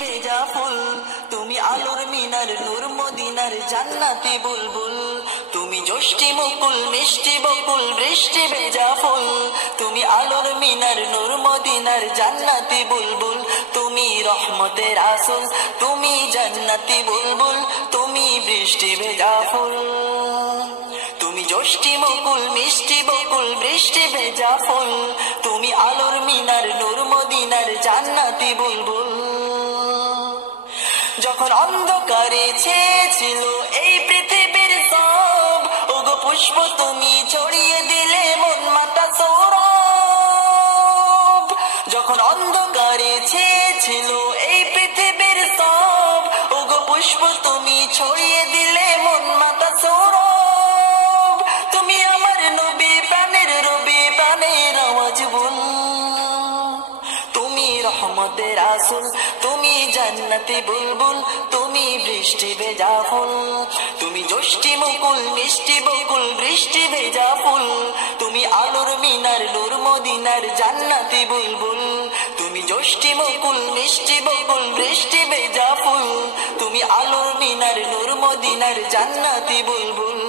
ভেজা ফুল, তুমি আলোর মিনার নূর মদিনার জান্নাতি বুলবুল। তুমি যষ্টি মুকুল মিষ্টি বকুল বৃষ্টি ভেজা ফুল, তুমি আলোর মিনার নূর মদিনার জান্নাতি বুলবুল। তুমি রহমতের আসল, তুমি জান্নাতি বুলবুল, তুমি বৃষ্টি ভেজা ফুল। তুমি যষ্টি মুকুল মিষ্টি বকুল বৃষ্টি ভেজা ফুল, তুমি আলোর মিনার নূর মদিনার জান্নাতি বুলবুল। যখন অন্ধকারে ছেয়েছিল এই পৃথিবীর সব, ওগো পুষ্প তুমি ছড়িয়ে দিলে মন মাতা সৌরভ। যখন অন্ধকারে ছেয়েছিল এই পৃথিবীর সব, ওগো পুষ্প তুমি ছড়িয়ে দিলে মন মাতা সৌরভ। তুমি আমার নবী প্রাণের রবি প্রাণের আওয়াজ বল, তুমি রহমতের আসল, তুমি জান্নাতি বুলবুল, তুমি বৃষ্টি ভেজা ফুল। তুমি যষ্টি মুকুল মিষ্টি বকুল বৃষ্টি ভেজা ফুল, তুমি আলোর মিনার নূর মদিনার জান্নাতি বুলবুল। তুমি যষ্টি মুকুল মিষ্টি বকুল বৃষ্টি ভেজা ফুল, তুমি আলোর মিনার নূর মদিনার জান্নাতি বুলবুল।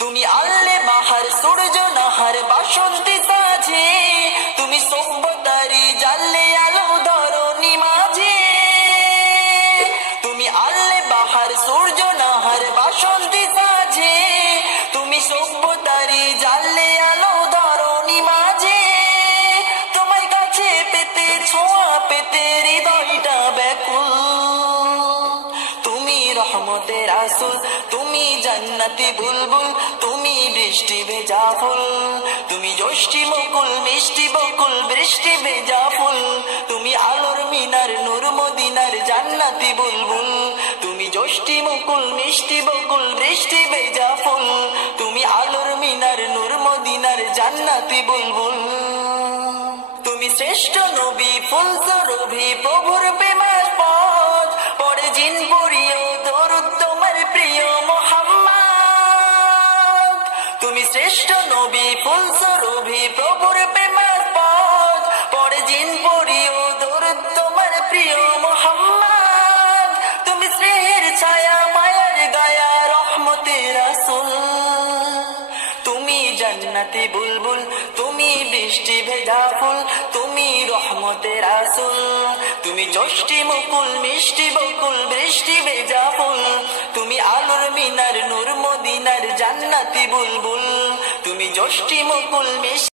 তুমি আল্লে বাহার সূর্য নাহার বাসন্তী সাজে, তুমি সভ্যতারি জানলে আলো ধরণী মাঝে। তুমি আল্লে বাহার সূর্য নাহার বাসন্তী সাজে, তুমি সভ্যতারি জানলে আলো ধরণী মাঝে। তোমার কাছে পেতে ছোঁয়া পেতে হৃদয়টা ব্যাকুল, তুমি রহমতের আসল, তুমি জান্নাতি বুলবুল, তুমি বৃষ্টি ভেজা ফুল। তুমি যষ্টি মুকুল মিষ্টি বকুল বৃষ্টি ভেজা ফুল, তুমি আলোর মিনার নূর মদিনার জান্নাতি বুলবুল। তুমি যষ্টি মুকুল মিষ্টি বকুল বৃষ্টি ভেজা ফুল, তুমি আলোর মিনার নূর মদিনার জান্নাতি বুলবুল। তুমি শ্রেষ্ঠ নবী ফুল সরভি প্রভুর প্রেমার পথ, পরে জিন পড়িও দরুদ তোমার প্রিয় মুহাম্মদ। তুমি শ্রেষ্ঠ নবী ফুল সরভি প্রভুর প্রেমার পথ, পরে জিন পড়িও দরুদ তোমার প্রিয় মুহাম্মদ। তুমি স্নেহের ছায়া মায়ার গায়া রহমতের আসল, তুমি জান্নাতি বুলবুল, তুমি বৃষ্টি ভেজা ফুল, তুমি রহমতের আসল। তুমি যষ্টি মুকুল মিষ্টি বকুল বৃষ্টি ভেজা ফুল, তুমি আলোর মিনার নূর মদিনার জান্নাতি বুলবুল। তুমি যষ্টি মুকুল মিষ্টি